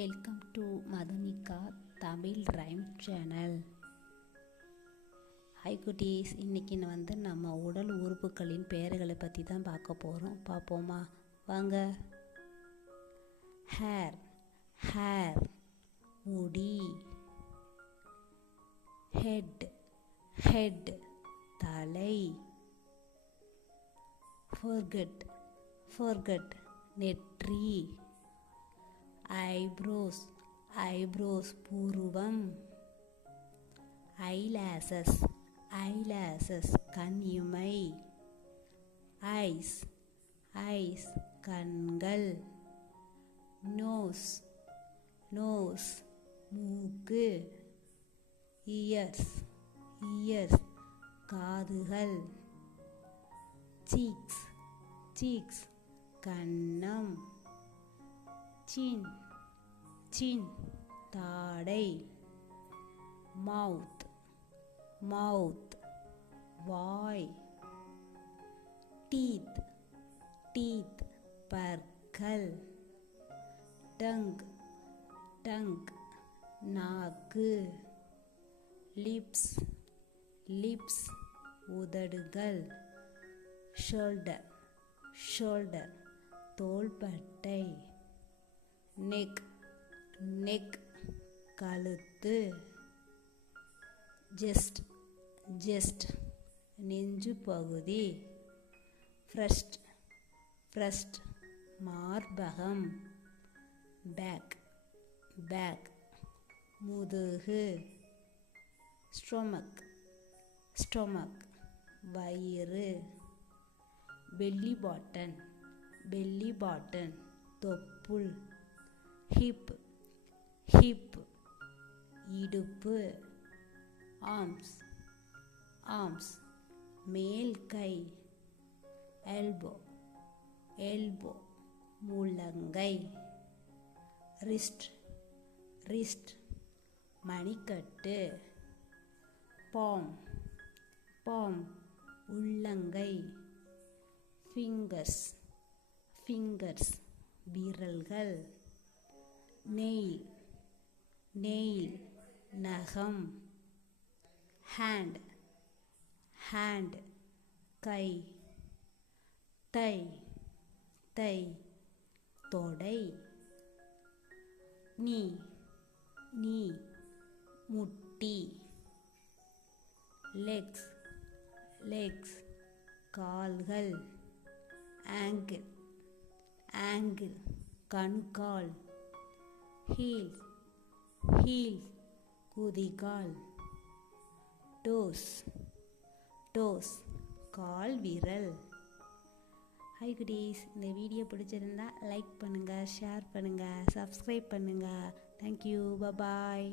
Welcome to Madhumika Tamil rhyme channel. Hi குட்டீஸ், இன்றைக்கி நம்ம உடல் உறுப்புகளின் பெயர்களை பற்றி தான் பார்க்க போகிறோம். பார்ப்போமா வாங்க. ஹேர் ஹேர் முடி. ஹெட் ஹெட் தலை. ஃபோர்கெட் ஃபோர்கெட் நெற்றி. ஐப்ரோஸ் ஐப்ரோஸ் புருவம். ஐலாசஸ் ஐலாசஸ் கண் இமை. ஐஸ் ஐஸ் கண்கள். நோஸ் நோஸ் மூக்கு. இயர்ஸ் இயர்ஸ் காதுகள். சீக்ஸ் சீக்ஸ் கன்னம். சின் சின் தாடை. மவுத் மவுத் வாய். டீத் டீத் பற்கள். டங் டங் நாக்கு. லிப்ஸ் லிப்ஸ் உதடுகள். ஷோல்டர் ஷோல்டர் தோள்பட்டை. நெக் நெக் கழுத்து. ஜெஸ்ட் ஜெஸ்ட் நெஞ்சு பகுதி. ஃப்ரஸ்ட் ஃப்ரஸ்ட் மார்பகம். பேக் பேக் முதுகு. ஸ்டொமக் ஸ்டொமக் வயிறு. பெல்லி பாட்டன் பெல்லி பாட்டன் தொப்புள். ஹிப் ஹிப் இடுப்பு. ஆர்ம்ஸ் ஆர்ம்ஸ் மேல் கை. எல்போ எல்போ முழங்கை. ரிஸ்ட் ரிஸ்ட் மணிக்கட்டு. பாம் பாம் உள்ளங்கை. ஃபிங்கர்ஸ் ஃபிங்கர்ஸ் விரல்கள். நெயில் நெயில் நகம். ஹேண்ட் ஹேண்ட் கை. தை தை தொடை. நீ நீ முட்டி. லெக்ஸ் லெக்ஸ் கால்கள். ஆங்கிள் ஆங்கிள் கணுக்கால். ஹீல்ஸ் ஹீல்ஸ் குதிகால். டோஸ் டோஸ் கால் விரல். ஹை குட்டீஸ், இந்த வீடியோ பிடிச்சிருந்தா லைக் பண்ணுங்கள், ஷேர் பண்ணுங்கள், சப்ஸ்கிரைப் பண்ணுங்கள். Thank you, bye bye.